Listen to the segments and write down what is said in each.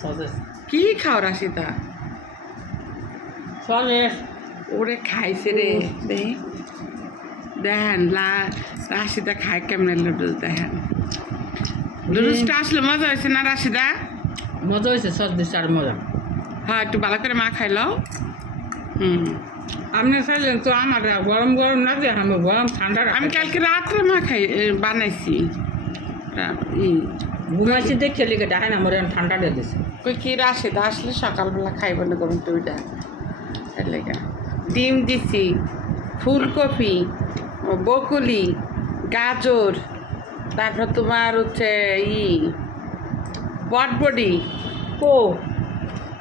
সজেস কি খাও রাশিদা? সজেস ওরে খাইছে রে। দেখেন রাশিদা খায় কেমনে লুডুস। দেখেন লুডুসটা আসলে মজা হয়েছে না রাশিদা? মজা হয়েছে সজেস আর মজা। হ্যাঁ, একটু ভালো করে মা খাইলো। হুম, আপনি চাইলেন তো আমার গরম গরম না যে আমি গরম ঠান্ডা আমি কালকে রাত্রে মা বানাইছি। ঘুমাইছি দেখে লিখে দেখেন আমার ঠান্ডা দিয়ে দিছে। কই কি রাশিদা আসলে সকালবেলা খাইব না গরম টুইটা লেগা। ডিম দিছি, ফুলকপি, বকুলি, গাজর, তারপর তোমার হচ্ছে বটবডি। কো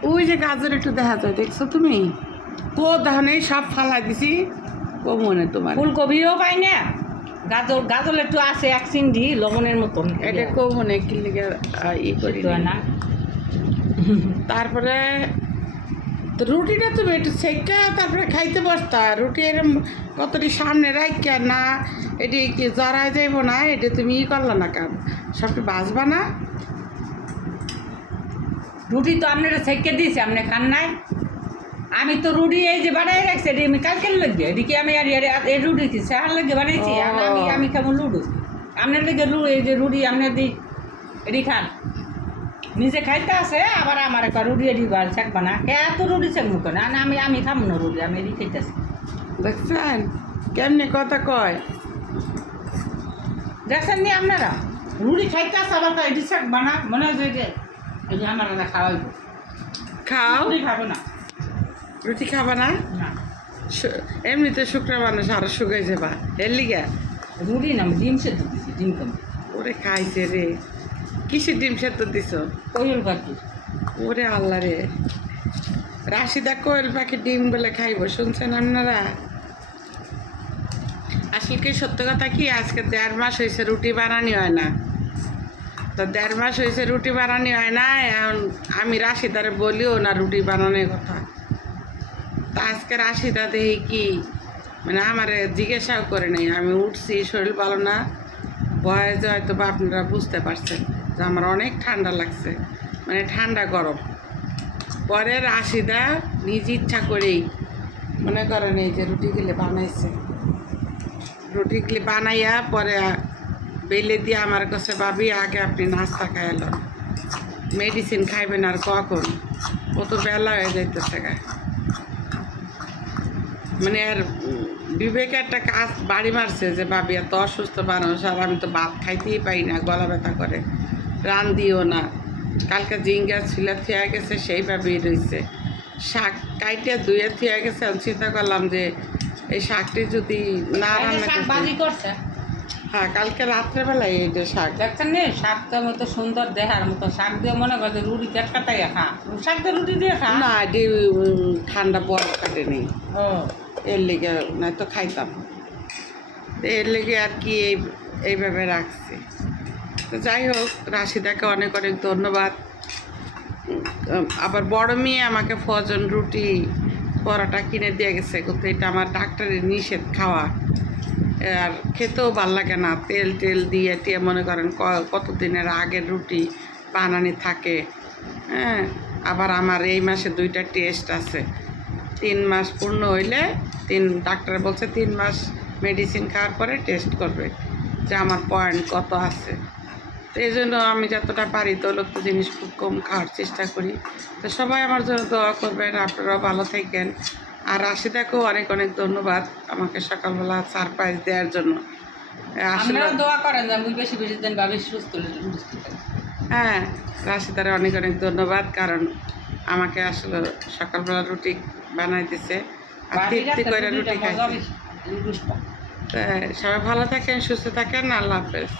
ওই যে গাজর একটু দেখা যায়, দেখছো তুমি? কো ধানে সব ফালাই দিছি। কো মনে তোমার ফুলকপিও পাই না, গাজর গাজর একটু আছে এক চিংড়ি লবণের মতন। এটা কো মনে কি লেগে করি তো না। তারপরে তো রুটিটা তুমি একটু সেকা তারপরে খাইতে বসতা। রুটি এরম কতটি সামনে রাখিয়া না, এটি কি জড়ায় যাইব না, এটা তুমি করলো না কাম, সবটি বাজবা না। রুটি তো আপনারা সেকে দিয়েছি, আপনি খান নাই। আমি তো রুটি এই যে বানাই রাখছি, এটি আমি কালকের লাগে এদিকে আমি আর এই রুটি কি সাহার লাগে বানাইছি। আর আমি কেমন লুডু আপনার লেগে এই যে রুটি আপনার দিই এটি খান, নিজে খাইতে আছে আবার আমার একটা রুটি এটি থাকবে না। এত রুটি থাকবো কেন? আমি খাবো না রুটি, আমি এটি খাইতেছি। দেখছেন কেমনে কথা কয়? দেখছেন নি আপনারা রুটি খাইতে আছে আবার এটি থাকবে না, মনে হয় যে এই যে আমার খাওয়াইব। খাও, রুটি খাবো না। রুটি খাবা না? না এমনিতে শুক্র মানুষ আরো শুকাই যাবা এর লিগা। রুটি না, আমি ডিম সেদ্ধ দিছি, ডিম কম। ওরে খাইছে রে, কিসের ডিম সেদ্ধ দিছ? কোয়েল পাখি। ওরে আল্লাহ রে, রাশিদা কোয়েল পাখি ডিম বলে খাইব, শুনছেন আপনারা? আসলে কি সত্য কথা কি, আজকে 1.5 মাস হয়েছে রুটি বানানি হয় না। তো 1.5 মাস হয়েছে রুটি বানানি হয় না, এখন আমি রাশিদারে বলিও না রুটি বানানোর কথা। তা আজকে রাশিদা দেখি কি মানে আমার জিজ্ঞাসাও করে নেই। আমি উঠছি, শরীর ভালো না, বয়সে হয়তো বা আপনারা বুঝতে পারছেন যে আমার অনেক ঠান্ডা লাগছে, মানে ঠান্ডা গরম। পরে রাশিদা নিজ ইচ্ছা করেই মনে করেন এই যে রুটিগুলি বানাইছে, রুটিগুলি বানাইয়া পরে বেলে দিয়ে আমার কাছে, ভাবি আগে আপনি নাস্তা খাইলেন, মেডিসিন খাইবেন আর কখন, কত বেলা হয়ে যাইতেছে গা। মানে আর বিবেকে একটা কাজ বাড়ি মারছে যে ভাবি এত অসুস্থ মানুষ আর আমি তো ভাত খাইতেই পাই না, গলা ব্যথা করে, রান দিও না। কালকে জিঙ্গা ছিল থিয়া গেছে, সেইভাবেই রয়েছে। শাক কাইটিয়া ধুয়ে থিয়া গেছে। আমি চিন্তা করলাম যে এই শাকটি যদি না রান্না করছে। হ্যাঁ, কালকে রাত্রেবেলায় এই যে শাক দেখছেন নি, শাকটা মতো সুন্দর দেখার মতো, শাক দিয়ে মনে করছে রুটি চটকাটাই খা, শাক দিয়ে রুটি দিয়ে খা না, এটি ঠান্ডা বরফ কাটে নেই, ও এর লেগে নয়তো খাইতাম। এর লেগে আর কি এইভাবে রাখছি। তো যাই হোক, রাশিদাকে অনেক অনেক ধন্যবাদ। আবার বড় মেয়ে আমাকে ফজন রুটি পরোটা কিনে দিয়ে গেছে, কিন্তু এটা আমার ডাক্তারের নিষেধ খাওয়া, আর খেতেও ভাল লাগে না, তেল টেল দিয়ে টিয়ে মনে করেন কতদিনের আগের রুটি বানানি থাকে। হ্যাঁ, আবার আমার এই মাসে 2টা টেস্ট আছে, 3 মাস পূর্ণ হইলে ডাক্তার বলছে 3 মাস মেডিসিন খাওয়ার পরে টেস্ট করবে যে আমার পয়েন্ট কত আছে। তো এই জন্য আমি যতটা পারি তৈলাক্ত জিনিস খুব কম খাওয়ার চেষ্টা করি। তো সবাই আমার জন্য দোয়া করবেন, আপনারাও ভালো থাকেন। আর রাশিদাকেও অনেক অনেক ধন্যবাদ আমাকে সকালবেলা সারপ্রাইজ দেওয়ার জন্য। আসলে দোয়া করেন যে আমি বেশি বেশি দিন ভাবে সুস্থ থাকি। হ্যাঁ, রাশিদারে অনেক অনেক ধন্যবাদ, কারণ আমাকে আসলে সকালবেলা রুটি বানাই দিছে আর তৃপ্তি করে রুটি খাইছে। সবাই ভালো থাকেন, সুস্থ থাকেন, আল্লাহ হাফেজ।